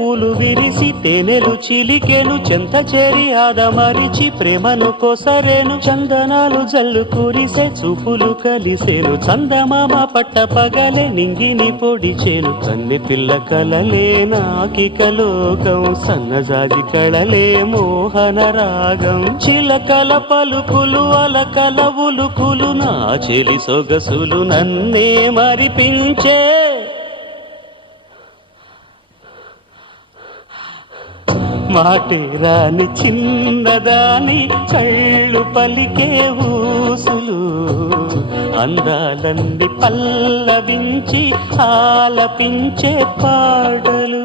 పూలు విరిసి తేనెలు చిలికెను చెంత చేరి ఆదమరిచి ప్రేమను కోసరేను చందనాలు జల్లు కురిసే చూపులు కలిసేను చందమామ పట్ట పగలే నింగిని పొడిచేను కన్నె పిల్ల కలలే నాకిక లోకం సన్నజాజి కళలే మోహన రాగం చిలకల పలుకులు అలకల ఉలుకులు నా చెలి సొగసులు నన్నే మరిపించే మాటే రాని చిన్నదాని కళ్ళు పలికే ఊసులు అందాలన్నీ పల్లవించి ఆలపించే పాటలు